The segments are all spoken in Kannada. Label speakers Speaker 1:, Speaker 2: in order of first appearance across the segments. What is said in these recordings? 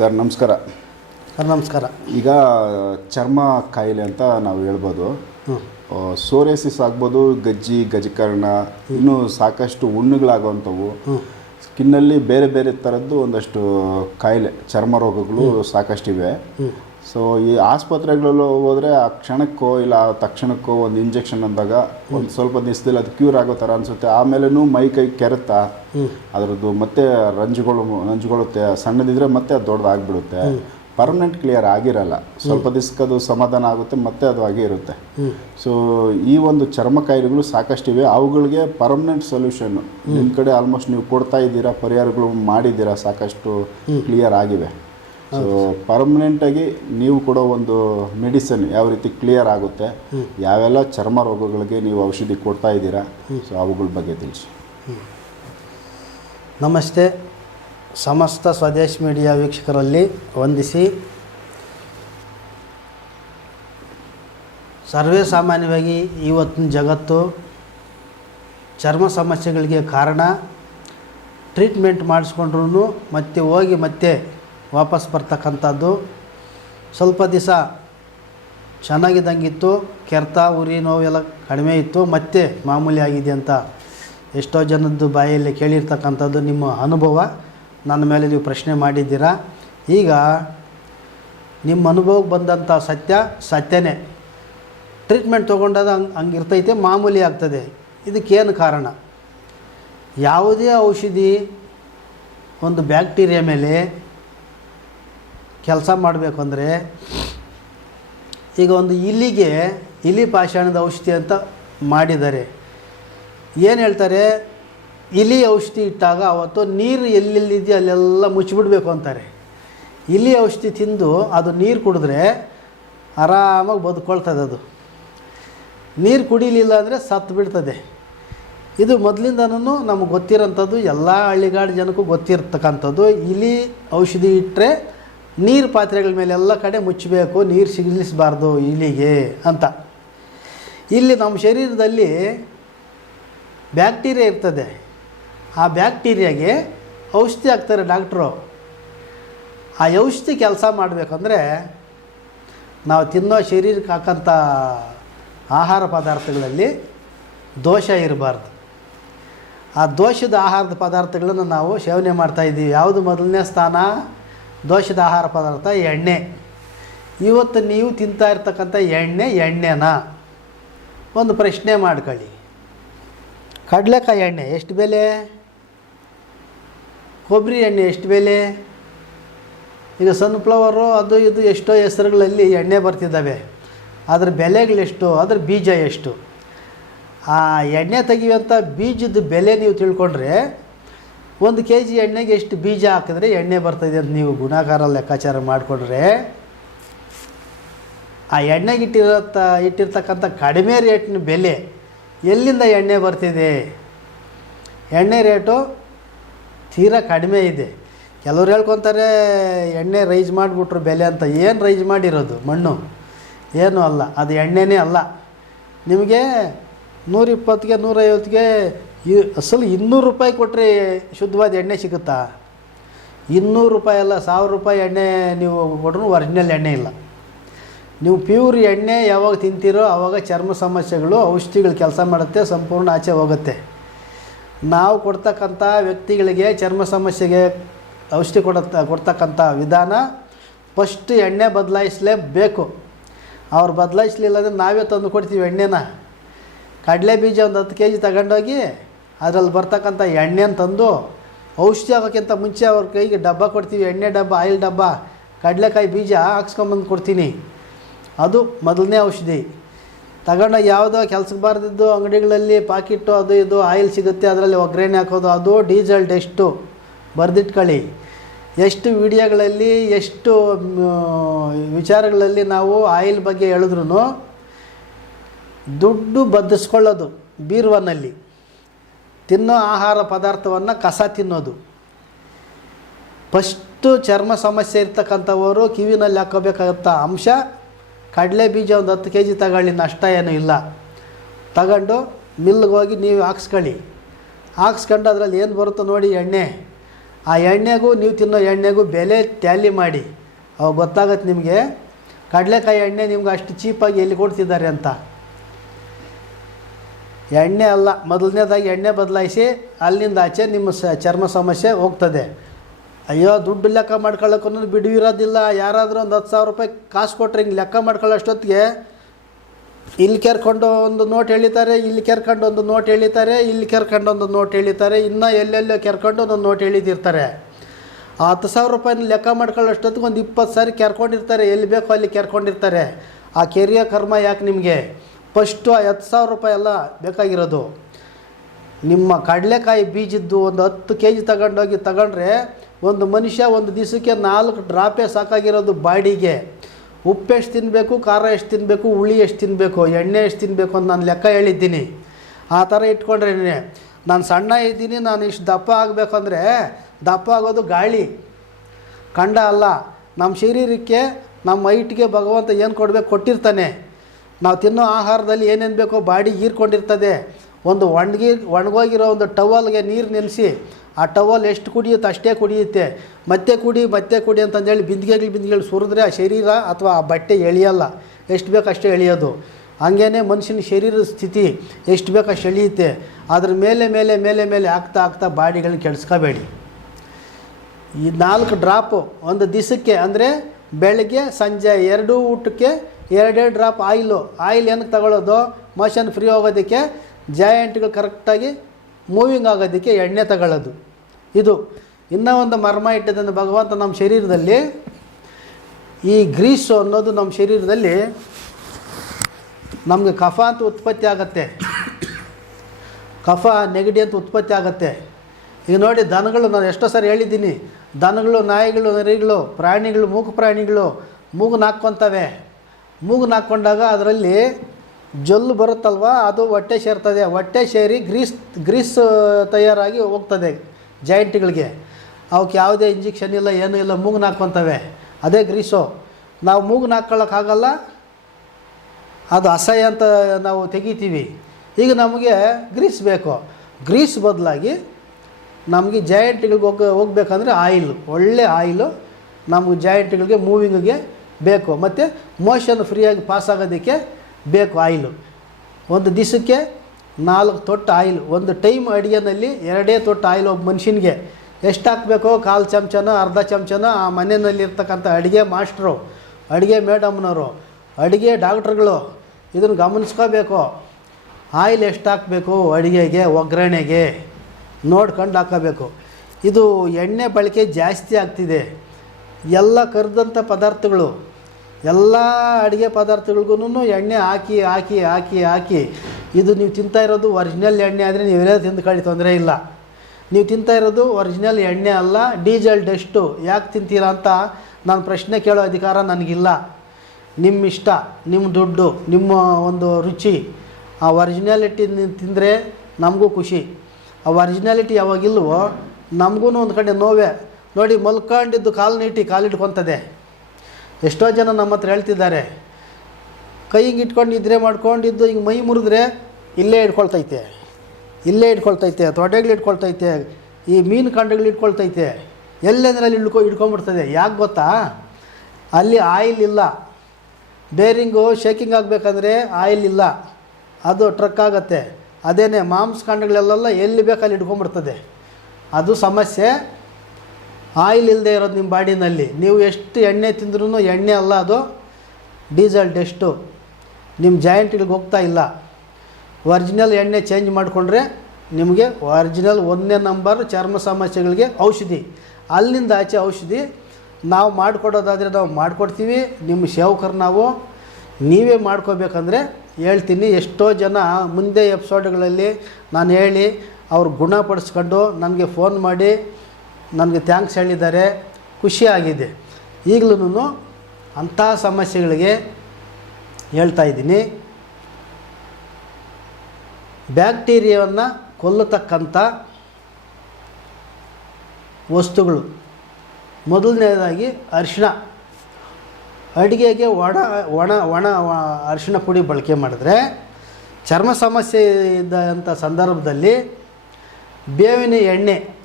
Speaker 1: ಸರ್ ನಮಸ್ಕಾರ.
Speaker 2: ಸರ್ ನಮಸ್ಕಾರ.
Speaker 1: ಈಗ ಚರ್ಮ ಕಾಯಿಲೆ ಅಂತ ನಾವು ಹೇಳ್ಬೋದು. ಸೋರೆಸಿಸ್ ಆಗ್ಬೋದು ಗಜ್ಜಿ ಗಜಕರ್ಣ ಇನ್ನೂ ಸಾಕಷ್ಟು ಹುಣ್ಣುಗಳಾಗುವಂಥವು ಸ್ಕಿನ್ನಲ್ಲಿ ಬೇರೆ ಬೇರೆ ಥರದ್ದು ಒಂದಷ್ಟು ಕಾಯಿಲೆ ಚರ್ಮ ರೋಗಗಳು ಸಾಕಷ್ಟಿವೆ. ಸೊ ಈ ಆಸ್ಪತ್ರೆಗಳಲ್ಲೂ ಹೋದರೆ ಆ ಕ್ಷಣಕ್ಕೋ ಇಲ್ಲ ಆ ತಕ್ಷಣಕ್ಕೋ ಒಂದು ಇಂಜೆಕ್ಷನ್ ಅಂದಾಗ ಒಂದು ಸ್ವಲ್ಪ ದಿವಸದಲ್ಲಿ ಅದು ಕ್ಯೂರ್ ಆಗೋ ಥರ ಅನಿಸುತ್ತೆ. ಆಮೇಲೆನೂ ಮೈ ಕೈ ಕೆರೆತ ಅದರದ್ದು ಮತ್ತೆ ರಂಜುಗಳು ರಂಜುಗೊಳ್ಳುತ್ತೆ. ಸಣ್ಣದಿದ್ರೆ ಮತ್ತೆ ಅದು ದೊಡ್ಡದಾಗ್ಬಿಡುತ್ತೆ. ಪರ್ಮನೆಂಟ್ ಕ್ಲಿಯರ್ ಆಗಿರಲ್ಲ. ಸ್ವಲ್ಪ ದಿವಸಕ್ಕೆ ಅದು ಸಮಾಧಾನ ಆಗುತ್ತೆ ಮತ್ತೆ ಅದು ಹಾಗೆ ಇರುತ್ತೆ. ಸೊ ಈ ಒಂದು ಚರ್ಮ ಕಾಯಿಲೆಗಳು ಸಾಕಷ್ಟಿವೆ ಅವುಗಳಿಗೆ ಪರ್ಮನೆಂಟ್ ಸೊಲ್ಯೂಷನ್ ನಿಮ್ಮ ಕಡೆ ಆಲ್ಮೋಸ್ಟ್ ನೀವು ಕೊಡ್ತಾ ಇದ್ದೀರಾ ಪರಿಹಾರಗಳು ಮಾಡಿದ್ದೀರಾ ಸಾಕಷ್ಟು ಕ್ಲಿಯರ್ ಆಗಿವೆ. ಸೊ ಪರ್ಮನೆಂಟಾಗಿ ನೀವು ಕೊಡೋ ಒಂದು ಮೆಡಿಸನ್ ಯಾವ ರೀತಿ ಕ್ಲಿಯರ್ ಆಗುತ್ತೆ, ಯಾವೆಲ್ಲ ಚರ್ಮ ರೋಗಗಳಿಗೆ ನೀವು ಔಷಧಿ ಕೊಡ್ತಾ ಇದ್ದೀರಾ ಸೊ ಅವುಗಳ ಬಗ್ಗೆ ತಿಳಿಸಿ.
Speaker 2: ನಮಸ್ತೆ. ಸಮಸ್ತ ಸ್ವದೇಶ್ ಮೀಡಿಯಾ ವೀಕ್ಷಕರಲ್ಲಿ ವಂದಿಸಿ. ಸರ್ವೇ ಸಾಮಾನ್ಯವಾಗಿ ಇವತ್ತಿನ ಜಗತ್ತು ಚರ್ಮ ಸಮಸ್ಯೆಗಳಿಗೆ ಕಾರಣ ಟ್ರೀಟ್ಮೆಂಟ್ ಮಾಡಿಸ್ಕೊಂಡ್ರೂ ಮತ್ತೆ ಹೋಗಿ ಮತ್ತೆ ವಾಪಸ್ ಬರ್ತಕ್ಕಂಥದ್ದು. ಸ್ವಲ್ಪ ದಿವಸ ಚೆನ್ನಾಗಿದ್ದಂಗಿತ್ತು. ಕೆರೆತ, ಉರಿ, ನೋವೆಲ್ಲ ಕಡಿಮೆ ಇತ್ತು. ಮತ್ತೆ ಮಾಮೂಲಿ ಆಗಿದೆ ಅಂತ ಎಷ್ಟೋ ಜನದ್ದು ಬಾಯಲ್ಲಿ ಕೇಳಿರ್ತಕ್ಕಂಥದ್ದು ನಿಮ್ಮ ಅನುಭವ. ನನ್ನ ಮೇಲೆ ನೀವು ಪ್ರಶ್ನೆ ಮಾಡಿದ್ದೀರಾ? ಈಗ ನಿಮ್ಮ ಅನುಭವಕ್ಕೆ ಬಂದಂಥ ಸತ್ಯ ಸತ್ಯನೇ. ಟ್ರೀಟ್ಮೆಂಟ್ ತೊಗೊಂಡಾಗ ಹಂಗೆ ಹಂಗಿರ್ತೈತೆ, ಮಾಮೂಲಿ ಆಗ್ತದೆ. ಇದಕ್ಕೇನು ಕಾರಣ? ಯಾವುದೇ ಔಷಧಿ, ಒಂದು ಬ್ಯಾಕ್ಟೀರಿಯಾ ಮೇಲೆ ಕೆಲಸ ಮಾಡಬೇಕು ಅಂದರೆ ಈಗ ಒಂದು ಇಲಿಗೆ ಇಲಿ ಪಾಷಾಣದ ಔಷಧಿ ಅಂತ ಮಾಡಿದ್ದಾರೆ. ಏನು ಹೇಳ್ತಾರೆ? ಇಲಿ ಔಷಧಿ ಇಟ್ಟಾಗ ಅವತ್ತು ನೀರು ಎಲ್ಲೆಲ್ಲಿದೆಯೋ ಅಲ್ಲೆಲ್ಲ ಮುಚ್ಚಿಬಿಡ್ಬೇಕು ಅಂತಾರೆ. ಇಲಿ ಔಷಧಿ ತಿಂದು ಅದು ನೀರು ಕುಡಿದ್ರೆ ಆರಾಮಾಗಿ ಬದುಕೊಳ್ತದೆ ಅದು. ನೀರು ಕುಡಿಲಿಲ್ಲ ಅಂದರೆ ಸತ್ತು ಬಿಡ್ತದೆ. ಇದು ಮೊದಲಿಂದನೂ ನಮಗೆ ಗೊತ್ತಿರೋಂಥದ್ದು, ಎಲ್ಲ ಹಳ್ಳಿಗಾಡು ಜನಕ್ಕೂ ಗೊತ್ತಿರ್ತಕ್ಕಂಥದ್ದು, ಇಲಿ ಔಷಧಿ ಇಟ್ಟರೆ ನೀರು ಪಾತ್ರೆಗಳ ಮೇಲೆ ಎಲ್ಲ ಕಡೆ ಮುಚ್ಚಬೇಕು, ನೀರು ಸಿಗಲಿಸಬಾರ್ದು ಇಲ್ಲಿಗೆ ಅಂತ. ಇಲ್ಲಿ ನಮ್ಮ ಶರೀರದಲ್ಲಿ ಬ್ಯಾಕ್ಟೀರಿಯಾ ಇರ್ತದೆ. ಆ ಬ್ಯಾಕ್ಟೀರಿಯಾಗೆ ಔಷಧಿ ಹಾಕ್ತಾರೆ ಡಾಕ್ಟ್ರು. ಆ ಔಷಧಿ ಕೆಲಸ ಮಾಡಬೇಕಂದ್ರೆ ನಾವು ತಿನ್ನೋ ಶರೀರಕ್ಕೆ ಹಾಕೋಂಥ ಆಹಾರ ಪದಾರ್ಥಗಳಲ್ಲಿ ದೋಷ ಇರಬಾರ್ದು. ಆ ದೋಷದ ಆಹಾರದ ಪದಾರ್ಥಗಳನ್ನು ನಾವು ಸೇವನೆ ಮಾಡ್ತಾಯಿದ್ದೀವಿ ಯಾವುದು ಮೊದಲನೇ ಸ್ಥಾನ? ದೋಷದ ಆಹಾರ ಪದಾರ್ಥ ಎಣ್ಣೆ. ಇವತ್ತು ನೀವು ತಿಂತಾ ಇರ್ತಕ್ಕಂಥ ಎಣ್ಣೆ ಎಣ್ಣೆನಾ ಒಂದು ಪ್ರಶ್ನೆ ಮಾಡ್ಕೊಳ್ಳಿ. ಕಡಲೆಕಾಯಿ ಎಣ್ಣೆ ಎಷ್ಟು ಬೆಲೆ? ಕೊಬ್ಬರಿ ಎಣ್ಣೆ ಎಷ್ಟು ಬೆಲೆ? ಈಗ ಸನ್ಫ್ಲವರು, ಅದು ಇದು ಎಷ್ಟೋ ಹೆಸರುಗಳಲ್ಲಿ ಎಣ್ಣೆ ಬರ್ತಿದ್ದಾವೆ. ಅದರ ಬೆಲೆಗಳೆಷ್ಟು ಅದ್ರ ಬೀಜ ಎಷ್ಟು? ಆ ಎಣ್ಣೆ ತೆಗೆಯುವಂಥ ಬೀಜದ ಬೆಲೆ ನೀವು ತಿಳ್ಕೊಂಡ್ರೆ ಒಂದು ಕೆ ಜಿ ಎಣ್ಣೆಗೆ ಎಷ್ಟು ಬೀಜ ಹಾಕಿದ್ರೆ ಎಣ್ಣೆ ಬರ್ತದೆ ಅಂತ ನೀವು ಗುಣಾಕಾರ ಲೆಕ್ಕಾಚಾರ ಮಾಡಿಕೊಂಡ್ರೆ, ಆ ಎಣ್ಣೆಗೆ ಇಟ್ಟಿರತ್ತ, ಇಟ್ಟಿರ್ತಕ್ಕಂಥ ಕಡಿಮೆ ರೇಟಿನ ಬೆಲೆ ಎಲ್ಲಿಂದ ಎಣ್ಣೆ ಬರ್ತಿದೆ? ಎಣ್ಣೆ ರೇಟು ತೀರಾ ಕಡಿಮೆ ಇದೆ. ಕೆಲವ್ರು ಹೇಳ್ಕೊತಾರೆ, ಎಣ್ಣೆ ರೈಸ್ ಮಾಡಿಬಿಟ್ರು ಬೆಲೆ ಅಂತ. ಏನು ರೈಸ್ ಮಾಡಿರೋದು? ಮಣ್ಣು. ಏನೂ ಅಲ್ಲ. ಅದು ಎಣ್ಣೆನೇ ಅಲ್ಲ. ನಿಮಗೆ ನೂರಿಪ್ಪತ್ತಿಗೆ ನೂರೈವತ್ತಿಗೆ ಈ ಅಸಲು ಇನ್ನೂರು ರೂಪಾಯಿ ಕೊಟ್ಟರೆ ಶುದ್ಧವಾದ ಎಣ್ಣೆ ಸಿಗುತ್ತಾ? ಇನ್ನೂರು ರೂಪಾಯಿ ಅಲ್ಲ, ಸಾವಿರ ರೂಪಾಯಿ ಎಣ್ಣೆ ನೀವು ಕೊಟ್ಟರು ಒರಿಜಿನಲ್ ಎಣ್ಣೆ ಇಲ್ಲ. ನೀವು ಪ್ಯೂರ್ ಎಣ್ಣೆ ಯಾವಾಗ ತಿಂತೀರೋ ಆವಾಗ ಚರ್ಮ ಸಮಸ್ಯೆಗಳು, ಔಷಧಿಗಳು ಕೆಲಸ ಮಾಡುತ್ತೆ, ಸಂಪೂರ್ಣ ಆಚೆ ಹೋಗುತ್ತೆ. ನಾವು ಕೊಡ್ತಕ್ಕಂಥ ವ್ಯಕ್ತಿಗಳಿಗೆ ಚರ್ಮ ಸಮಸ್ಯೆಗೆ ಔಷಧಿ ಕೊಡತ್ತ, ಕೊಡ್ತಕ್ಕಂಥ ವಿಧಾನ ಫಸ್ಟ್ ಎಣ್ಣೆ ಬದಲಾಯಿಸಲೇಬೇಕು. ಅವ್ರು ಬದಲಾಯಿಸಲಿಲ್ಲ ಅಂದರೆ ನಾವೇ ತಂದು ಕೊಡ್ತೀವಿ ಎಣ್ಣೆನ. ಕಡಲೆ ಬೀಜ ಒಂದು ಹತ್ತು ಕೆ ಜಿ ತಗೊಂಡೋಗಿ ಅದರಲ್ಲಿ ಬರ್ತಕ್ಕಂಥ ಎಣ್ಣೆನ ತಂದು ಔಷಧಿ ಆಗೋಕ್ಕಿಂತ ಮುಂಚೆ ಅವ್ರ ಕೈಗೆ ಡಬ್ಬ ಕೊಡ್ತೀವಿ. ಎಣ್ಣೆ ಡಬ್ಬ, ಆಯಿಲ್ ಡಬ್ಬ, ಕಡಲೆಕಾಯಿ ಬೀಜ ಹಾಕ್ಸ್ಕೊಂಬಂದು ಕೊಡ್ತೀನಿ. ಅದು ಮೊದಲನೇ ಔಷಧಿ. ತಗೊಂಡಾಗ ಯಾವುದೋ ಕೆಲಸಕ್ಕೆ ಬಾರ್ದಿದ್ದು ಅಂಗಡಿಗಳಲ್ಲಿ ಪಾಕಿಟ್ಟು ಅದು ಇದು ಆಯಿಲ್ ಸಿಗುತ್ತೆ, ಅದರಲ್ಲಿ ಒಗ್ಗರಣೆ ಹಾಕೋದು, ಅದು ಡೀಸೆಲ್ ಡೆಸ್ಟು. ಬರೆದಿಟ್ಕೊಳ್ಳಿ. ಎಷ್ಟು ವಿಡಿಯೋಗಳಲ್ಲಿ, ಎಷ್ಟು ವಿಚಾರಗಳಲ್ಲಿ ನಾವು ಆಯಿಲ್ ಬಗ್ಗೆ ಹೇಳಿದ್ರು ದುಡ್ಡು ಬದ್ಧಿಸ್ಕೊಳ್ಳೋದು ಬೀರುವನಲ್ಲಿ. ತಿನ್ನೋ ಆಹಾರ ಪದಾರ್ಥವನ್ನು ಕಸ ತಿನ್ನೋದು. ಫಸ್ಟು ಚರ್ಮ ಸಮಸ್ಯೆ ಇರ್ತಕ್ಕಂಥವರು ಕಿವಿನಲ್ಲಿ ಹಾಕೋಬೇಕಾಗತ್ತ ಅಂಶ, ಕಡಲೆ ಬೀಜ ಒಂದು ಹತ್ತು ಕೆ ಜಿ ತಗೊಳ್ಳಿ, ನಷ್ಟ ಏನೂ ಇಲ್ಲ. ತಗೊಂಡು ಮಿಲ್ಗೆ ಹೋಗಿ ನೀವು ಹಾಕ್ಸ್ಕೊಳ್ಳಿ. ಹಾಕ್ಸ್ಕೊಂಡು ಅದರಲ್ಲಿ ಏನು ಬರುತ್ತೋ ನೋಡಿ ಎಣ್ಣೆ. ಆ ಎಣ್ಣೆಗೂ ನೀವು ತಿನ್ನೋ ಎಣ್ಣೆಗೂ ಬೆಲೆ ಟ್ಯಾಲಿ ಮಾಡಿ. ಅವಾಗ ಗೊತ್ತಾಗತ್ತೆ ನಿಮಗೆ, ಕಡಲೆಕಾಯಿ ಎಣ್ಣೆ ನಿಮ್ಗೆ ಅಷ್ಟು ಚೀಪಾಗಿ ಎಲ್ಲಿ ಕೊಡ್ತಿದ್ದಾರೆ ಅಂತ. ಎಣ್ಣೆ ಅಲ್ಲ, ಮೊದಲನೇದಾಗಿ ಎಣ್ಣೆ ಬದಲಾಯಿಸಿ ಅಲ್ಲಿಂದ ಆಚೆ ನಿಮ್ಮ ಸ ಚರ್ಮ ಸಮಸ್ಯೆ ಹೋಗ್ತದೆ. ಅಯ್ಯೋ, ದುಡ್ಡು ಲೆಕ್ಕ ಮಾಡ್ಕೊಳ್ಳೋಕ್ಕೂ ಬಿಡುವಿರೋದಿಲ್ಲ ಯಾರಾದರೂ ಒಂದು ಹತ್ತು ಸಾವಿರ ರೂಪಾಯಿ ಕಾಸು ಕೊಟ್ಟರೆ ಹಿಂಗೆ ಲೆಕ್ಕ ಮಾಡ್ಕೊಳ್ಳೋಷ್ಟೊತ್ತಿಗೆ ಇಲ್ಲಿ ಕೇರ್ಕೊಂಡು ಒಂದು ನೋಟ್ ಎಳಿತಾರೆ, ಇಲ್ಲಿ ಕೇರ್ಕೊಂಡು ಒಂದು ನೋಟ್ ಎಳಿತಾರೆ, ಇಲ್ಲಿ ಕೇರ್ಕೊಂಡು ಒಂದು ನೋಟ್ ಎಳಿತಾರೆ, ಇನ್ನೂ ಎಲ್ಲೆಲ್ಲೋ ಕೆರ್ಕೊಂಡು ಒಂದೊಂದು ನೋಟ್ ಎಳಿತಿರ್ತಾರೆ ಆ ಹತ್ತು ಸಾವಿರ ರೂಪಾಯಿನ ಲೆಕ್ಕ ಮಾಡ್ಕೊಳ್ಳೋಷ್ಟೊತ್ತಿಗೆ ಒಂದು ಇಪ್ಪತ್ತು ಸಾರಿ ಕೆರ್ಕೊಂಡಿರ್ತಾರೆ. ಎಲ್ಲಿ ಬೇಕೋ ಅಲ್ಲಿ ಕೆರ್ಕೊಂಡಿರ್ತಾರೆ. ಆ ಕೆರಿಯೋ ಕರ್ಮ ಯಾಕೆ ನಿಮಗೆ? ಫಸ್ಟು ಆ ಹತ್ತು ಸಾವಿರ ರೂಪಾಯಿ ಎಲ್ಲ ಬೇಕಾಗಿರೋದು. ನಿಮ್ಮ ಕಡಲೆಕಾಯಿ ಬೀಜದ್ದು ಒಂದು ಹತ್ತು ಕೆ ಜಿ ತಗೊಂಡೋಗಿ ತಗೊಂಡ್ರೆ ಒಂದು ಮನುಷ್ಯ ಒಂದು ದಿವಸಕ್ಕೆ ನಾಲ್ಕು ಡ್ರಾಪೇ ಸಾಕಾಗಿರೋದು ಬಾಡಿಗೆ. ಉಪ್ಪು ಎಷ್ಟು ತಿನ್ನಬೇಕು ಖಾರ ಎಷ್ಟು ತಿನ್ನಬೇಕು ಹುಳಿ ಎಷ್ಟು ತಿನ್ನಬೇಕು ಎಣ್ಣೆ ಎಷ್ಟು ತಿನ್ನಬೇಕು ಅಂತ ನಾನು ಲೆಕ್ಕ ಹೇಳಿದ್ದೀನಿ. ಆ ಥರ ಇಟ್ಕೊಂಡ್ರೆ ನಾನು ಸಣ್ಣ ಇದ್ದೀನಿ, ನಾನು ಇಷ್ಟು ದಪ್ಪ ಆಗಬೇಕಂದ್ರೆ ದಪ್ಪ ಆಗೋದು ಗಾಳಿ. ಕಂಡ ಅಲ್ಲ, ನಮ್ಮ ಶರೀರಕ್ಕೆ, ನಮ್ಮ ಹೈಟ್ಗೆ ಭಗವಂತ ಏನು ಕೊಡಬೇಕು ಕೊಟ್ಟಿರ್ತಾನೆ. ನಾವು ತಿನ್ನೋ ಆಹಾರದಲ್ಲಿ ಏನೇನು ಬೇಕೋ ಬಾಡಿ ಹೀರ್ಕೊಂಡಿರ್ತದೆ. ಒಂದು ಒಣಗಿ, ಒಣಗೋಗಿರೋ ಒಂದು ಟವಲ್ಗೆ ನೀರು ನೆನೆಸಿ ಆ ಟವಲ್ ಎಷ್ಟು ಕುಡಿಯುತ್ತೆ ಅಷ್ಟೇ ಕುಡಿಯುತ್ತೆ. ಮತ್ತೆ ಕುಡಿ ಮತ್ತೆ ಕುಡಿ ಅಂತಂದೇಳಿ ಬಿಂದಿಗೆಗಳು ಬಿಂದಿಗೆಗಳು ಸುರಿದ್ರೆ ಆ ಶರೀರ ಅಥವಾ ಆ ಬಟ್ಟೆ ಎಳೆಯಲ್ಲ. ಎಷ್ಟು ಬೇಕು ಅಷ್ಟೇ ಎಳೆಯೋದು. ಹಾಗೇ ಮನುಷ್ಯನ ಶರೀರದ ಸ್ಥಿತಿ ಎಷ್ಟು ಬೇಕು ಎಳೆಯುತ್ತೆ. ಅದ್ರ ಮೇಲೆ ಮೇಲೆ ಮೇಲೆ ಮೇಲೆ ಆಗ್ತಾ ಆಗ್ತಾ ಬಾಡಿಗಳನ್ನ ಕೆಡಿಸ್ಕೋಬೇಡಿ. ಈ ನಾಲ್ಕು ಡ್ರಾಪು ಒಂದು ದಿವಸಕ್ಕೆ ಅಂದರೆ ಬೆಳಗ್ಗೆ ಸಂಜೆ ಎರಡೂ ಊಟಕ್ಕೆ ಎರಡೆರಡು ಡ್ರಾಪ್ ಆಯಿಲು ಆಯಿಲ್ ಏನಕ್ಕೆ ತಗೊಳ್ಳೋದು? ಮೋಷನ್ ಫ್ರೀ ಹೋಗೋದಕ್ಕೆ ಜಾಯಿಂಟ್ಗಳು ಕರೆಕ್ಟಾಗಿ ಮೂವಿಂಗ್ ಆಗೋದಕ್ಕೆ ಎಣ್ಣೆ ತಗೊಳ್ಳೋದು. ಇದು ಇನ್ನೂ ಒಂದು ಮರ್ಮ ಇಟ್ಟದಂದು ಭಗವಂತ ನಮ್ಮ ಶರೀರದಲ್ಲಿ. ಈ ಗ್ರೀಸು ಅನ್ನೋದು ನಮ್ಮ ಶರೀರದಲ್ಲಿ ನಮಗೆ ಕಫ ಅಂತ ಉತ್ಪತ್ತಿ ಆಗತ್ತೆ. ಕಫ ನೆಗಡಿ ಅಂತ ಉತ್ಪತ್ತಿ ಆಗುತ್ತೆ. ಈಗ ನೋಡಿ ದನಗಳು, ನಾನು ಎಷ್ಟೋ ಸಾರಿ ಹೇಳಿದ್ದೀನಿ, ದನಗಳು, ನಾಯಿಗಳು, ನರಿಗಳು, ಪ್ರಾಣಿಗಳು, ಮೂಗು ಪ್ರಾಣಿಗಳು ಮೂಗು ನಾಕ್ಕೊತವೆ. ಮೂಗು ಹಾಕ್ಕೊಂಡಾಗ ಅದರಲ್ಲಿ ಜೊಲ್ಲು ಬರುತ್ತಲ್ವ? ಅದು ಹೊಟ್ಟೆ ಸೇರ್ತದೆ. ಹೊಟ್ಟೆ ಸೇರಿ ಗ್ರೀಸ್ ಗ್ರೀಸ್ ತಯಾರಾಗಿ ಹೋಗ್ತದೆ ಜಾಯಿಂಟ್ಗಳಿಗೆ ಅವಕ್ಕೆ ಯಾವುದೇ ಇಂಜೆಕ್ಷನ್ ಇಲ್ಲ, ಏನೂ ಇಲ್ಲ ಮೂಗು ಹಾಕ್ಕೊತವೆ ಅದೇ ಗ್ರೀಸು. ನಾವು ಮೂಗು ಹಾಕ್ಕೊಳ್ಳೋಕ್ಕಾಗಲ್ಲ ಅದು ಅಸಹ್ಯ ಅಂತ ನಾವು ತೆಗಿತೀವಿ. ಈಗ ನಮಗೆ ಗ್ರೀಸ್ ಬೇಕು. ಗ್ರೀಸ್ ಬದಲಾಗಿ ನಮಗೆ ಜಾಯಿಂಟ್ಗಳಿಗೆ ಹೋಗ, ಹೋಗ್ಬೇಕಂದ್ರೆ ಆಯಿಲ್. ಒಳ್ಳೆ ಆಯಿಲು ನಮಗೆ ಜಾಯಿಂಟ್ಗಳಿಗೆ ಮೂವಿಂಗಿಗೆ ಬೇಕು. ಮತ್ತು ಮೋಷನ್ ಫ್ರೀಯಾಗಿ ಪಾಸ್ ಆಗೋದಕ್ಕೆ ಬೇಕು ಆಯಿಲು. ಒಂದು ದಿವಸಕ್ಕೆ ನಾಲ್ಕು ತೊಟ್ಟು ಆಯಿಲ್. ಒಂದು ಟೈಮ್ ಅಡಿಗೆನಲ್ಲಿ ಎರಡೇ ತೊಟ್ಟು ಆಯಿಲ್ ಒಬ್ಬ ಮನುಷ್ಯನಿಗೆ. ಎಷ್ಟು ಹಾಕಬೇಕೋ ಕಾಲು ಚಮಚನೋ ಅರ್ಧ ಚಮಚನೋ ಆ ಮನೆಯಲ್ಲಿರ್ತಕ್ಕಂಥ ಅಡುಗೆ ಮಾಸ್ಟ್ರು ಅಡುಗೆ ಮೇಡಮ್ನವರು, ಅಡುಗೆ ಡಾಕ್ಟ್ರುಗಳು ಇದನ್ನು ಗಮನಿಸ್ಕೋಬೇಕು. ಆಯಿಲ್ ಎಷ್ಟು ಹಾಕಬೇಕು ಅಡುಗೆಗೆ, ಒಗ್ಗರಣೆಗೆ? ನೋಡ್ಕೊಂಡು ಹಾಕೋಬೇಕು ಇದು ಎಣ್ಣೆ ಬಳಕೆ ಜಾಸ್ತಿ ಆಗ್ತಿದೆ. ಎಲ್ಲ ಕರೆದಂಥ ಪದಾರ್ಥಗಳು ಎಲ್ಲ ಅಡುಗೆ ಪದಾರ್ಥಗಳಿಗೂ ಎಣ್ಣೆ ಹಾಕಿ ಹಾಕಿ ಹಾಕಿ ಹಾಕಿ. ಇದು ನೀವು ತಿಂತಾ ಇರೋದು ಒರಿಜಿನಲ್ ಎಣ್ಣೆ ಆದರೆ ನೀವೆಲ್ಲ ತಿಂದ್ಕೊಳ್ಳಿ ತೊಂದರೆ ಇಲ್ಲ. ನೀವು ತಿಂತಾ ಇರೋದು ಒರಿಜಿನಲ್ ಎಣ್ಣೆ ಅಲ್ಲ, ಡೀಸೆಲ್ ಡಸ್ಟು. ಯಾಕೆ ತಿಂತೀರಾ ಅಂತ ನಾನು ಪ್ರಶ್ನೆ ಕೇಳೋ ಅಧಿಕಾರ ನನಗಿಲ್ಲ. ನಿಮ್ಮ ಇಷ್ಟ ನಿಮ್ಮ ದುಡ್ಡು, ನಿಮ್ಮ ಒಂದು ರುಚಿ. ಆ ಒರಿಜಿನಾಲಿಟಿ ತಿಂದರೆ ನಮಗೂ ಖುಷಿ. ಆ ಒರಿಜಿನಾಲಿಟಿ ಯಾವಾಗಿಲ್ವೋ ನಮಗೂ ಒಂದು ಕಡೆ ನೋವೇ. ನೋಡಿ ಮಲ್ಕೊಂಡಿದ್ದು ಕಾಲು ನೀಟಿ ಕಾಲಿಟ್ಕೊತದೆ ಎಷ್ಟೋ ಜನ ನಮ್ಮ ಹತ್ರ ಹೇಳ್ತಿದ್ದಾರೆ. ಕೈಗೆ ಇಟ್ಕೊಂಡು ನಿದ್ರೆ ಮಾಡ್ಕೊಂಡಿದ್ದು ಹಿಂಗೆ ಮೈ ಮುರಿದ್ರೆ ಇಲ್ಲೇ ಇಟ್ಕೊಳ್ತೈತೆ. ಇಲ್ಲೇ ಇಟ್ಕೊಳ್ತೈತೆ ತೊಡೆಗಳು ಇಟ್ಕೊಳ್ತೈತೆ, ಈ ಮೀನು ಕಂಡಗಳು ಇಟ್ಕೊಳ್ತೈತೆ. ಎಲ್ಲೆಂದ್ರೆ ಅಲ್ಲಿ ಇಳ್ಕೊ, ಇಟ್ಕೊಂಡ್ಬಿಡ್ತದೆ. ಯಾಕೆ ಗೊತ್ತಾ? ಅಲ್ಲಿ ಆಯಿಲ್ ಇಲ್ಲ. ಬೇರಿಂಗು ಶೇಕಿಂಗ್ ಆಗಬೇಕಂದ್ರೆ ಆಯಿಲ್ ಇಲ್ಲ. ಅದು ಟ್ರಕ್ ಆಗುತ್ತೆ. ಅದೇನೇ ಮಾಂಸ ಕಾಂಡಗಳೆಲ್ಲ ಎಲ್ಲಿ ಬೇಕಲ್ಲಿ ಇಟ್ಕೊಂಡ್ಬಿಡ್ತದೆ. ಅದು ಸಮಸ್ಯೆ. ಆಯಿಲ್ ಇಲ್ಲದೆ ಇರೋದು ನಿಮ್ಮ ಬಾಡಿನಲ್ಲಿ. ನೀವು ಎಷ್ಟು ಎಣ್ಣೆ ತಿಂದ್ರೂ ಎಣ್ಣೆ ಅಲ್ಲ ಅದು, ಡೀಸೆಲ್ ಡೆಸ್ಟು. ನಿಮ್ಮ ಜಾಯಿಂಟ್ಗಳಿಗೆ ಹೋಗ್ತಾ ಇಲ್ಲ. ಒರಿಜಿನಲ್ ಎಣ್ಣೆ ಚೇಂಜ್ ಮಾಡಿಕೊಂಡ್ರೆ ನಿಮಗೆ ಒರಿಜಿನಲ್ ಒಂದನೇ ನಂಬರ್ ಚರ್ಮ ಸಮಸ್ಯೆಗಳಿಗೆ ಔಷಧಿ. ಅಲ್ಲಿಂದ ಆಚೆ ಔಷಧಿ. ನಾವು ಮಾಡಿಕೊಡೋದಾದರೆ ನಾವು ಮಾಡಿಕೊಡ್ತೀವಿ. ನಿಮ್ಮ ಸೇವಕರು ನಾವು. ನೀವೇ ಮಾಡ್ಕೋಬೇಕಂದ್ರೆ ಹೇಳ್ತೀನಿ, ಎಷ್ಟೋ ಜನ ಮುಂದೆ ಎಪಿಸೋಡ್ಗಳಲ್ಲಿ ನಾನು ಹೇಳಿ ಅವ್ರು ಗುಣಪಡಿಸ್ಕೊಂಡು ನನಗೆ ಫೋನ್ ಮಾಡಿ ನನಗೆ ಥ್ಯಾಂಕ್ಸ್ ಹೇಳಿದ್ದಾರೆ ಖುಷಿಯಾಗಿದೆ ಈಗಲೂ ಅಂಥ ಸಮಸ್ಯೆಗಳಿಗೆ ಹೇಳ್ತಾ ಇದ್ದೀನಿ. ಬ್ಯಾಕ್ಟೀರಿಯಾವನ್ನು ಕೊಲ್ಲತಕ್ಕಂಥ ವಸ್ತುಗಳು. ಮೊದಲನೇದಾಗಿ ಅರಿಶಿಣ. ಅಡುಗೆಗೆ ಒಣ ಒಣ ಒಣ ಅರಿಶಿಣ ಪುಡಿ ಬಳಕೆ ಮಾಡಿದ್ರೆ ಚರ್ಮ ಸಮಸ್ಯೆ ಇದ್ದಂಥ ಸಂದರ್ಭದಲ್ಲಿ ಬೇವಿನ ಎಣ್ಣೆ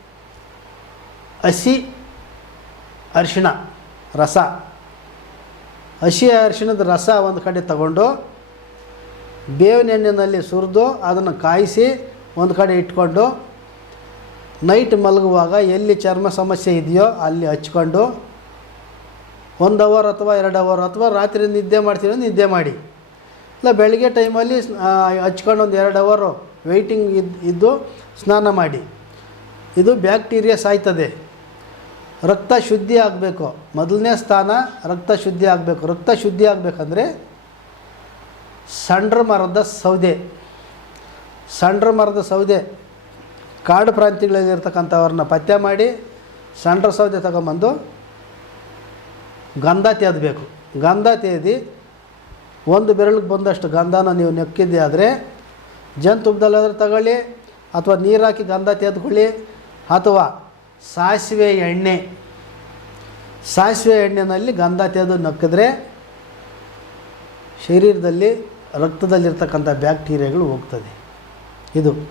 Speaker 2: ಹಸಿ ಅರಿಶಿಣ, ರಸ. ಹಸಿ ಅರಿಶಿಣದ ರಸ ಒಂದು ಕಡೆ ತಗೊಂಡು ಬೇವಿನ ಎಣ್ಣೆಯಲ್ಲಿ ಸುರಿದು ಅದನ್ನು ಕಾಯಿಸಿ ಒಂದು ಕಡೆ ಇಟ್ಕೊಂಡು ನೈಟ್ ಮಲಗುವಾಗ ಎಲ್ಲಿ ಚರ್ಮ ಸಮಸ್ಯೆ ಇದೆಯೋ ಅಲ್ಲಿ ಹಚ್ಕೊಂಡು ಒಂದು ಅವರ್ ಅಥವಾ ಎರಡು ಅವರ್ ಅಥವಾ ರಾತ್ರಿ ನಿದ್ದೆ ಮಾಡ್ತೀವಿ ನಿದ್ದೆ ಮಾಡಿ. ಇಲ್ಲ, ಬೆಳಗ್ಗೆ ಟೈಮಲ್ಲಿ ಹಚ್ಕೊಂಡು ಒಂದು ಎರಡು ಅವರು ವೆಯ್ಟಿಂಗ್ ಇದ್ದು ಸ್ನಾನ ಮಾಡಿ. ಇದು ಬ್ಯಾಕ್ಟೀರಿಯಾ ಸಾಯ್ತದೆ. ರಕ್ತ ಶುದ್ಧಿ ಆಗಬೇಕು. ಮೊದಲನೇ ಸ್ಥಾನ ರಕ್ತ ಶುದ್ಧಿ ಆಗಬೇಕು. ರಕ್ತ ಶುದ್ಧಿ ಆಗಬೇಕಂದ್ರೆ ಸಂಡ್ರ ಮರದ ಸೌದೆ. ಸಂಡ್ರ ಮರದ ಸೌದೆ. ಕಾಡು ಪ್ರಾಂತ್ಯಗಳಲ್ಲಿರ್ತಕ್ಕಂಥವ್ರನ್ನ ಪತ್ತೆ ಮಾಡಿ ಸಂಡ್ರ ಸೌದೆ ತಗೊಂಬಂದು ಗಂಧ ತೆಗೆದಬೇಕು. ಗಂಧ ತೆಗೆದು ಒಂದು ಬೆರಳಿಗೆ ಬಂದಷ್ಟು ಗಂಧನ ನೀವು ನೆಕ್ಕಿದ್ದೆ ಆದರೆ ಜೇನುತುಪ್ಪದಲ್ಲಾದ್ರೆ ತಗೊಳ್ಳಿ ಅಥವಾ ನೀರು ಹಾಕಿ ಗಂಧ ತೆಗೆದುಕೊಳ್ಳಿ ಅಥವಾ ಸಾಸಿವೆ ಎಣ್ಣೆ. ಸಾಸಿವೆ ಎಣ್ಣೆಯಲ್ಲಿ ಗಂಧ ತೆಗೆದು ನಕ್ಕಿದ್ರೆ ಶರೀರದಲ್ಲಿ ರಕ್ತದಲ್ಲಿರ್ತಕ್ಕಂಥ ಬ್ಯಾಕ್ಟೀರಿಯಾಗಳು ಹೋಗ್ತದೆ. ಇದು.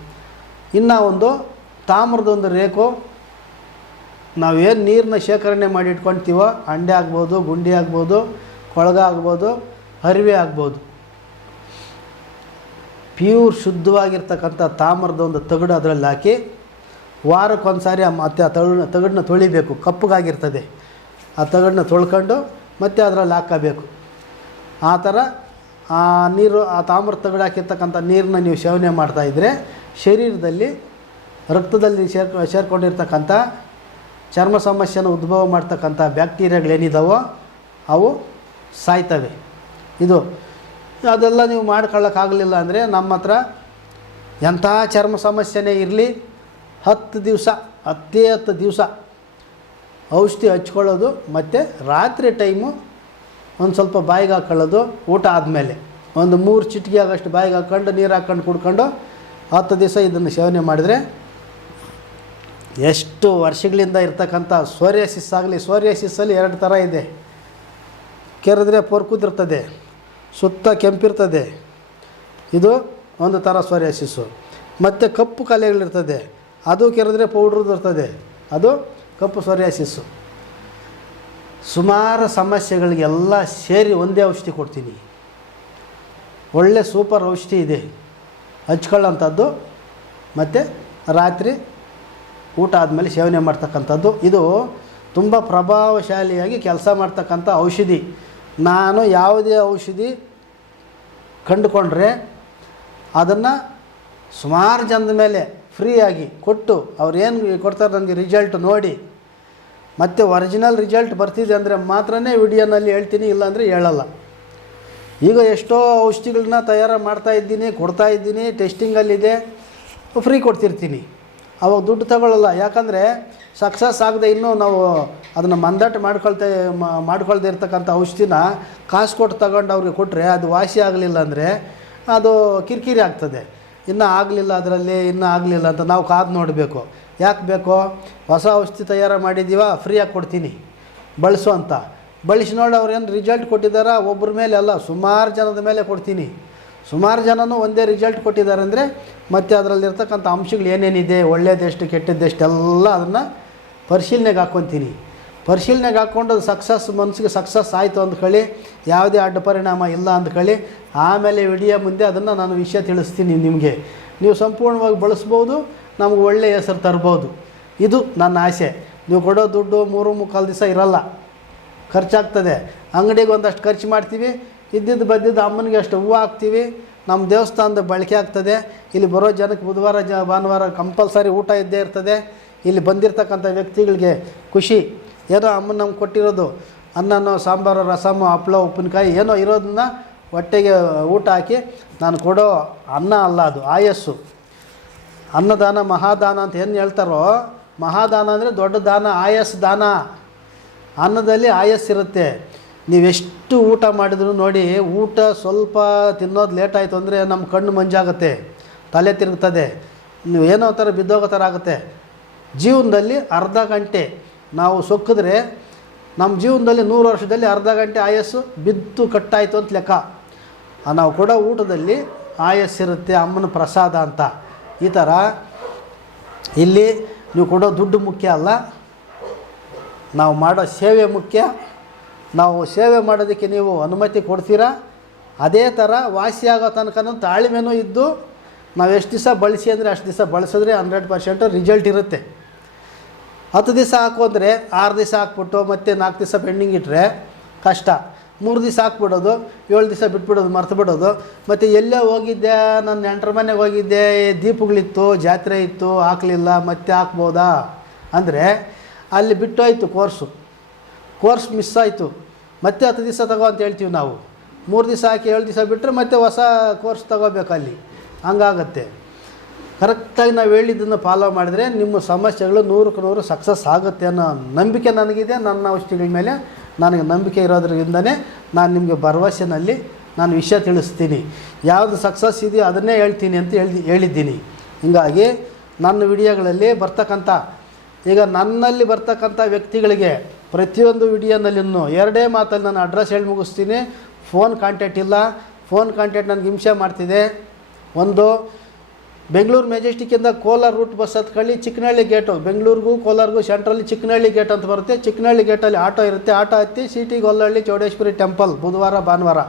Speaker 2: ಇನ್ನು ಒಂದು ತಾಮ್ರದ ಒಂದು ರೇಖು. ನಾವೇನು ನೀರನ್ನ ಶೇಖರಣೆ ಮಾಡಿ ಇಟ್ಕೊಳ್ತೀವೋ ಅಂಡೆ ಆಗ್ಬೋದು, ಗುಂಡಿ ಆಗ್ಬೋದು, ಕೊಳಗ ಆಗ್ಬೋದು ಹರಿವೆ ಆಗ್ಬೋದು. ಪ್ಯೂರ್ ಶುದ್ಧವಾಗಿರ್ತಕ್ಕಂಥ ತಾಮ್ರದ ಒಂದು ತಗಡು ಅದರಲ್ಲಿ ಹಾಕಿ ವಾರಕ್ಕೊಂದು ಸಾರಿ ಮತ್ತೆ ಆ ತಗಡನ್ನ ತಗಡನ್ನ ತೊಳಿಬೇಕು, ಕಪ್ಪಗಾಗಿರ್ತದೆ. ಆ ತಗಡನ್ನ ತೊಳ್ಕೊಂಡು ಮತ್ತೆ ಅದರಲ್ಲಿ ಹಾಕಬೇಕು. ಆ ಥರ ಆ ನೀರು, ಆ ತಾಮ್ರ ತಗಡು ಹಾಕಿರ್ತಕ್ಕಂಥ ನೀರನ್ನ ನೀವು ಸೇವನೆ ಮಾಡ್ತಾಯಿದ್ರೆ ಶರೀರದಲ್ಲಿ, ರಕ್ತದಲ್ಲಿ ಸೇರ್ ಸೇರ್ಕೊಂಡಿರ್ತಕ್ಕಂಥ ಚರ್ಮ ಸಮಸ್ಯೆನ ಉದ್ಭವ ಮಾಡ್ತಕ್ಕಂಥ ಬ್ಯಾಕ್ಟೀರಿಯಾಗಳೇನಿದಾವೋ ಅವು ಸಾಯ್ತವೆ. ಇದು ಅದೆಲ್ಲ ನೀವು ಮಾಡ್ಕೊಳ್ಳೋಕ್ಕಾಗಲಿಲ್ಲ ಅಂದರೆ ನಮ್ಮ ಹತ್ರ ಎಂಥ ಚರ್ಮ ಸಮಸ್ಯೆನೇ ಇರಲಿ ಹತ್ತು ದಿವಸ ಹತ್ತೇ ಹತ್ತು ದಿವಸ ಔಷಧಿ ಹಚ್ಕೊಳ್ಳೋದು, ಮತ್ತು ರಾತ್ರಿ ಟೈಮು ಒಂದು ಸ್ವಲ್ಪ ಬಾಯಿಗೆ ಹಾಕ್ಕೊಳ್ಳೋದು ಊಟ ಆದಮೇಲೆ. ಒಂದು ಮೂರು ಚಿಟಿಕೆ ಆಗೋಷ್ಟು ಬಾಯಿಗೆ ಹಾಕ್ಕೊಂಡು ನೀರು ಹಾಕ್ಕೊಂಡು ಕುಡ್ಕೊಂಡು ಹತ್ತು ದಿವಸ ಇದನ್ನು ಸೇವನೆ ಮಾಡಿದರೆ ಎಷ್ಟು ವರ್ಷಗಳಿಂದ ಇರ್ತಕ್ಕಂಥ ಸೋರಿಯಾಸಿಸ್ ಆಗಲಿ ಸೋರ್ಯಾಸಿಸ್ಸಲ್ಲಿ ಎರಡು ಥರ ಇದೆ. ಕೆರೆದ್ರೆ ಪೊರ್ಕುದಿರ್ತದೆ, ಸುತ್ತ ಕೆಂಪಿರ್ತದೆ. ಇದು ಒಂದು ಥರ ಸೋರಿಯಾಸಿಸ್ಸು ಮತ್ತು ಕಪ್ಪು ಕಲೆಗಳಿರ್ತದೆ. ಅದು ಕೆರೆದ್ರೆ ಪೌಡ್ರ್ ಬರ್ತದೆ. ಅದು ಕಪ್ಪು ಸೊರ್ಯಾಸಿಸ್ಸು ಸುಮಾರು ಸಮಸ್ಯೆಗಳಿಗೆಲ್ಲ ಸೇರಿ ಒಂದೇ ಔಷಧಿ ಕೊಡ್ತೀನಿ. ಒಳ್ಳೆ ಸೂಪರ್ ಔಷಧಿ ಇದೆ. ಹಚ್ಕೊಳ್ಳೋಂಥದ್ದು ಮತ್ತು ರಾತ್ರಿ ಊಟ ಆದಮೇಲೆ ಸೇವನೆ ಮಾಡ್ತಕ್ಕಂಥದ್ದು. ಇದು ತುಂಬ ಪ್ರಭಾವಶಾಲಿಯಾಗಿ ಕೆಲಸ ಮಾಡ್ತಕ್ಕಂಥ ಔಷಧಿ. ನಾನು ಯಾವುದೇ ಔಷಧಿ ಕಂಡುಕೊಂಡ್ರೆ ಅದನ್ನು ಸುಮಾರು ಜನದ ಮೇಲೆ ಫ್ರೀಯಾಗಿ ಕೊಟ್ಟು ಅವ್ರು ಏನು ಕೊಡ್ತಾರೆ ನನಗೆ ರಿಸಲ್ಟ್ ನೋಡಿ. ಮತ್ತು ಒರಿಜಿನಲ್ ರಿಸಲ್ಟ್ ಬರ್ತಿದೆ ಅಂದರೆ ಮಾತ್ರನೇ ವಿಡಿಯೋನಲ್ಲಿ ಹೇಳ್ತೀನಿ, ಇಲ್ಲಾಂದರೆ ಹೇಳಲ್ಲ. ಈಗ ಎಷ್ಟೋ ಔಷಧಿಗಳನ್ನ ತಯಾರು ಮಾಡ್ತಾ ಇದ್ದೀನಿ, ಕೊಡ್ತಾ ಇದ್ದೀನಿ ಟೆಸ್ಟಿಂಗಲ್ಲಿದೆ ಫ್ರೀ ಕೊಡ್ತಿರ್ತೀನಿ. ಅವಾಗ ದುಡ್ಡು ತಗೊಳ್ಳಲ್ಲ. ಯಾಕಂದರೆ ಸಕ್ಸಸ್ ಆಗದೆ ಇನ್ನೂ ನಾವು ಅದನ್ನು ಮಂದಾಟ ಮಾಡ್ಕೊಳ್ತಾ ಮಾಡ್ಕೊಳ್ದೇ ಇರ್ತಕ್ಕಂಥ ಔಷಧಿನ ಕಾಸು ಕೊಟ್ಟು ತಗೊಂಡು ಅವ್ರಿಗೆ ಕೊಟ್ಟರೆ ಅದು ವಾಸಿ ಆಗಲಿಲ್ಲ ಅಂದರೆ ಅದು ಕಿರಿಕಿರಿ ಆಗ್ತದೆ. ಇನ್ನೂ ಆಗಲಿಲ್ಲ ಅದರಲ್ಲಿ, ಇನ್ನೂ ಆಗಲಿಲ್ಲ ಅಂತ ನಾವು ಕಾದು ನೋಡಬೇಕು. ಯಾಕೆ ಬೇಕು? ಹೊಸ ಔಷಧಿ ತಯಾರು ಮಾಡಿದ್ದೀವ? ಫ್ರೀಯಾಗಿ ಕೊಡ್ತೀನಿ. ಬಳಸು ಅಂತ. ಬಳಸಿ ನೋಡಿ ಅವ್ರು ಏನು ರಿಸಲ್ಟ್ ಕೊಟ್ಟಿದ್ದಾರ? ಒಬ್ಬರ ಮೇಲೆ ಅಲ್ಲ, ಸುಮಾರು ಜನದ ಮೇಲೆ ಕೊಡ್ತೀನಿ. ಸುಮಾರು ಜನನೂ ಒಂದೇ ರಿಸಲ್ಟ್ ಕೊಟ್ಟಿದ್ದಾರೆ ಅಂದರೆ ಮತ್ತು ಅದರಲ್ಲಿರ್ತಕ್ಕಂಥ ಅಂಶಗಳು ಏನೇನಿದೆ ಒಳ್ಳೇದೆಷ್ಟು ಕೆಟ್ಟದ್ದೆಷ್ಟೆಲ್ಲ ಅದನ್ನು ಪರಿಶೀಲನೆಗೆ ಹಾಕ್ಕೊತೀನಿ ಪರಿಶೀಲನೆಗೆ ಹಾಕ್ಕೊಂಡು ಸಕ್ಸಸ್ ಮನಸ್ಸಿಗೆ ಸಕ್ಸಸ್ ಆಯಿತು ಅಂದ್ಕೊಳ್ಳಿ ಯಾವುದೇ ಅಡ್ಡ ಪರಿಣಾಮ ಇಲ್ಲ ಅಂದ್ಕೊಳ್ಳಿ ಆಮೇಲೆ ವಿಡಿಯೋ ಮುಂದೆ ಅದನ್ನು ನಾನು ವಿಷಯ ತಿಳಿಸ್ತೀನಿ ನಿಮಗೆ. ನೀವು ಸಂಪೂರ್ಣವಾಗಿ ಬಳಸ್ಬೋದು, ನಮಗೆ ಒಳ್ಳೆಯ ಹೆಸರು ತರ್ಬೋದು. ಇದು ನನ್ನ ಆಸೆ. ನೀವು ಕೊಡೋ ದುಡ್ಡು ಮೂರು ಮುಕ್ಕಾಲು ದಿವಸ ಇರಲ್ಲ. ಖರ್ಚಾಗ್ತದೆ. ಅಂಗಡಿಗೆ ಒಂದಷ್ಟು ಖರ್ಚು ಮಾಡ್ತೀವಿ ಇದ್ದಿದ್ದು ಬಂದಿದ್ದು ಅಮ್ಮನಿಗೆ ಅಷ್ಟು ಹೂವು ಹಾಕ್ತೀವಿ ನಮ್ಮ ದೇವಸ್ಥಾನದ ಬಳಕೆ ಆಗ್ತದೆ. ಇಲ್ಲಿ ಬರೋ ಜನಕ್ಕೆ ಬುಧವಾರ, ಜ, ಭಾನುವಾರ ಕಂಪಲ್ಸರಿ ಊಟ ಇದ್ದೇ ಇರ್ತದೆ. ಇಲ್ಲಿ ಬಂದಿರತಕ್ಕಂಥ ವ್ಯಕ್ತಿಗಳಿಗೆ ಖುಷಿ. ಏನೋ ಅಮ್ಮ ನಮ್ಗೆ ಕೊಟ್ಟಿರೋದು, ಅನ್ನನೋ, ಸಾಂಬಾರು, ರಸಮೋ ಹಪ್ಪಳ ಉಪ್ಪಿನಕಾಯಿ ಏನೋ ಇರೋದನ್ನ ಹೊಟ್ಟೆಗೆ ಊಟ ಹಾಕಿ ನಾನು ಕೊಡೋ ಅನ್ನ ಅಲ್ಲ ಅದು, ಆಯಸ್ಸು. ಅನ್ನದಾನ ಮಹಾದಾನ ಅಂತ ಏನು ಹೇಳ್ತಾರೋ, ಮಹಾದಾನ ಅಂದರೆ ದೊಡ್ಡ ದಾನ, ಆಯಸ್ ದಾನ. ಅನ್ನದಲ್ಲಿ ಆಯಸ್ಸಿರುತ್ತೆ ನೀವೆಷ್ಟು ಊಟ ಮಾಡಿದ್ರು ನೋಡಿ, ಊಟ ಸ್ವಲ್ಪ ತಿನ್ನೋದು ಲೇಟ್ ಆಯಿತು ಅಂದರೆ ನಮ್ಮ ಕಣ್ಣು ಮಂಜಾಗುತ್ತೆ, ತಲೆ ತಿರುಗ್ತದೆ. ನೀವು ಏನೋ ಥರ ಬಿದ್ದೋಗೋ ಥರ ಆಗುತ್ತೆ. ಜೀವನದಲ್ಲಿ ಅರ್ಧ ಗಂಟೆ. ನಾವು ಸೊಕ್ಕಿದ್ರೆ ನಮ್ಮ ಜೀವನದಲ್ಲಿ ನೂರು ವರ್ಷದಲ್ಲಿ ಅರ್ಧ ಗಂಟೆ ಆಯಸ್ಸು ಬಿದ್ದು ಕಟ್ಟಾಯಿತು ಅಂತ ಲೆಕ್ಕ. ನಾವು ಕೊಡೋ ಊಟದಲ್ಲಿ ಆಯಸ್ಸಿರುತ್ತೆ ಅಮ್ಮನ ಪ್ರಸಾದ ಅಂತ. ಈ ಥರ ಇಲ್ಲಿ ನೀವು ಕೊಡೋ ದುಡ್ಡು ಮುಖ್ಯ ಅಲ್ಲ. ನಾವು ಮಾಡೋ ಸೇವೆ ಮುಖ್ಯ. ನಾವು ಸೇವೆ ಮಾಡೋದಕ್ಕೆ ನೀವು ಅನುಮತಿ ಕೊಡ್ತೀರಾ? ಅದೇ ಥರ ವಾಸಿಯಾಗೋ ತನಕನೂ ತಾಳ್ಮೆನೂ ಇದ್ದು, ನಾವು ಎಷ್ಟು ದಿವಸ ಬಳಸಿ ಅಂದರೆ ಅಷ್ಟು ದಿವಸ ಬಳಸಿದ್ರೆ ಹಂಡ್ರೆಡ್ ಪರ್ಸೆಂಟು ರಿಸಲ್ಟ್ ಇರುತ್ತೆ. ಹತ್ತು ದಿವಸ ಹಾಕು ಅಂದರೆ ಆರು ದಿವಸ ಹಾಕ್ಬಿಟ್ಟು ಮತ್ತೆ ನಾಲ್ಕು ದಿವಸ ಪೆಂಡಿಂಗ್ ಇಟ್ಟರೆ ಕಷ್ಟ. ಮೂರು ದಿವಸ ಹಾಕ್ಬಿಡೋದು, ಏಳು ದಿವಸ ಬಿಟ್ಬಿಡೋದು, ಮರ್ತು ಬಿಡೋದು. ಮತ್ತು ಎಲ್ಲೇ ಹೋಗಿದ್ದೆ ನನ್ನ ನೆಂಟರ ಮನೆಗೆ ಹೋಗಿದ್ದೆ, ದೀಪಗಳಿತ್ತು, ಜಾತ್ರೆ ಇತ್ತು, ಹಾಕಲಿಲ್ಲ, ಮತ್ತೆ ಹಾಕ್ಬೋದಾ? ಅಂದರೆ ಅಲ್ಲಿ ಬಿಟ್ಟೋಯ್ತು ಕೋರ್ಸು ಕೋರ್ಸ್ ಮಿಸ್ ಆಯಿತು. ಮತ್ತೆ ಹತ್ತು ದಿವಸ ತಗೋ ಅಂತ ಹೇಳ್ತೀವಿ ನಾವು. ಮೂರು ದಿವಸ ಹಾಕಿ ಏಳು ದಿವಸ ಬಿಟ್ಟರೆ ಮತ್ತೆ ಹೊಸ ಕೋರ್ಸ್ ತಗೋಬೇಕು ಅಲ್ಲಿ. ಹಂಗಾಗತ್ತೆ. ಕರೆಕ್ಟಾಗಿ ನಾವು ಹೇಳಿದ್ದನ್ನು ಫಾಲೋ ಮಾಡಿದರೆ ನಿಮ್ಮ ಸಮಸ್ಯೆಗಳು ನೂರಕ್ಕೆ ನೂರು ಸಕ್ಸಸ್ ಆಗುತ್ತೆ ಅನ್ನೋ ನಂಬಿಕೆ ನನಗಿದೆ, ನನ್ನ ಔಷಧಿಗಳ ಮೇಲೆ ನನಗೆ ನಂಬಿಕೆ ಇರೋದ್ರಿಂದನೇ ನಾನು ನಿಮಗೆ ಭರವಸೆನಲ್ಲಿ ನಾನು ವಿಷಯ ತಿಳಿಸ್ತೀನಿ. ಯಾವುದು ಸಕ್ಸಸ್ ಇದೆಯೋ ಅದನ್ನೇ ಹೇಳ್ತೀನಿ ಅಂತ ಹೇಳಿ ಹೇಳಿದ್ದೀನಿ. ಹೀಗಾಗಿ ನನ್ನ ವಿಡಿಯೋಗಳಲ್ಲಿ ಬರ್ತಕ್ಕಂಥ, ಈಗ ನನ್ನಲ್ಲಿ ಬರ್ತಕ್ಕಂಥ ವ್ಯಕ್ತಿಗಳಿಗೆ ಪ್ರತಿಯೊಂದು ವಿಡಿಯೋನಲ್ಲಿನೂ ಎರಡೇ ಮಾತಲ್ಲಿ ನಾನು ಅಡ್ರೆಸ್ ಹೇಳಿ ಮುಗಿಸ್ತೀನಿ. ಫೋನ್ ಕಾಂಟ್ಯಾಕ್ಟ್ ಇಲ್ಲ. ಫೋನ್ ಕಾಂಟ್ಯಾಕ್ಟ್ ನನಗೆ ಹಿಂಸೆ ಮಾಡ್ತಿದೆ. ಒಂದು ಬೆಂಗಳೂರು ಮೆಜೆಸ್ಟಿಕ್ಕಿಂದ ಕೋಲಾರ ರೂಟ್ ಬಸ್ ಹತ್ಕೊಳ್ಳಿ ಚಿಕ್ಕನಹಳ್ಳಿ ಗೇಟು ಬೆಂಗಳೂರಿಗೂ ಕೋಲಾರ್ಗೂ ಸೆಂಟ್ರಲ್ಲಿ ಚಿಕ್ಕನಹಳ್ಳಿ ಗೇಟ್ ಅಂತ ಬರುತ್ತೆ. ಚಿಕ್ಕನಹಳ್ಳಿ ಗೇಟಲ್ಲಿ ಆಟೋ ಇರುತ್ತೆ. ಆಟೋ ಹತ್ತಿ ಸಿಟಿ ಗೊಲ್ಲಹಳ್ಳಿ ಚೌಡೇಶ್ವರಿ ಟೆಂಪಲ್ ಬುಧವಾರ, ಭಾನುವಾರ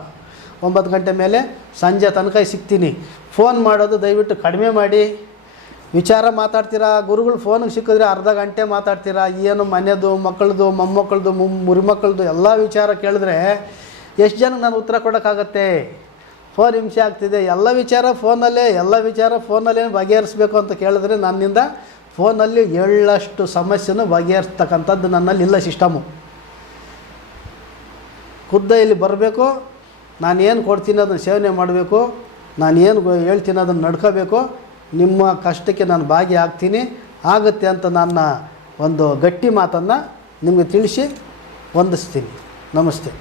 Speaker 2: ಒಂಬತ್ತು ಗಂಟೆ ಮೇಲೆ ಸಂಜೆ ತನಕ ಸಿಗ್ತೀನಿ. ಫೋನ್ ಮಾಡೋದು ದಯವಿಟ್ಟು ಕಡಿಮೆ ಮಾಡಿ. ವಿಚಾರ ಮಾತಾಡ್ತೀರಾ? ಗುರುಗಳು ಫೋನಿಗೆ ಸಿಕ್ಕಿದ್ರೆ ಅರ್ಧ ಗಂಟೆ ಮಾತಾಡ್ತೀರಾ? ಏನು ಮನೆಯದು ಮಕ್ಕಳದು, ಮೊಮ್ಮಕ್ಕಳದು ಮುರಿಮಕ್ಕಳದು ಎಲ್ಲ ವಿಚಾರ ಕೇಳಿದ್ರೆ ಎಷ್ಟು ಜನ ನಾನು ಉತ್ತರ ಕೊಡೋಕ್ಕಾಗತ್ತೆ? ಫೋನ್ ಹಿಂಸೆ ಆಗ್ತಿದೆ. ಎಲ್ಲ ವಿಚಾರ ಫೋನಲ್ಲೇ, ಎಲ್ಲ ವಿಚಾರ ಫೋನಲ್ಲೇ ಬಗೆಹರಿಸ್ಬೇಕು ಅಂತ ಕೇಳಿದ್ರೆ ನನ್ನಿಂದ ಫೋನಲ್ಲಿ ಎಳ್ಳಷ್ಟು ಸಮಸ್ಯೆನೂ ಬಗೆಹರಿಸ್ತಕ್ಕಂಥದ್ದು ನನ್ನಲ್ಲಿ ಇಲ್ಲ ಸಿಸ್ಟಮು. ಖುದ್ದ ಇಲ್ಲಿ ಬರಬೇಕು ನಾನು ಏನು ಕೊಡ್ತೀನಿ ಅದನ್ನು ಸೇವನೆ ಮಾಡಬೇಕು ನಾನು ಏನು ಹೇಳ್ತೀನಿ ಅದನ್ನು ನಡ್ಕೋಬೇಕು, ನಿಮ್ಮ ಕಷ್ಟಕ್ಕೆ ನಾನು ಭಾಗಿಯಾಗ್ತೀನಿ ಆಗುತ್ತೆ ಅಂತ ನನ್ನ ಒಂದು ಗಟ್ಟಿ ಮಾತನ್ನು ನಿಮಗೆ ತಿಳಿಸಿ ವಂದಿಸ್ತೀನಿ. ನಮಸ್ತೆ.